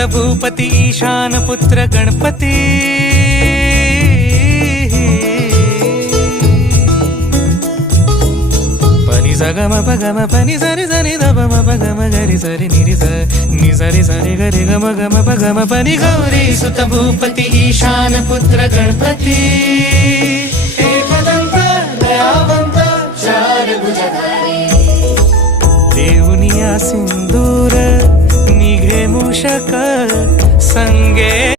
सुत भूपती ईशान पुत्र गणपती पनि सगम पगम पनि सरि सरि दपम पगम गरि सरि निरि स नि सरि सरि गरि गम गम पगम पनि गौरी सुत भूपती ईशान पुत्र गणपती एकदंत दयावंत चार भुजधारी देऊनिया सिंदूर निघे मूषक संगे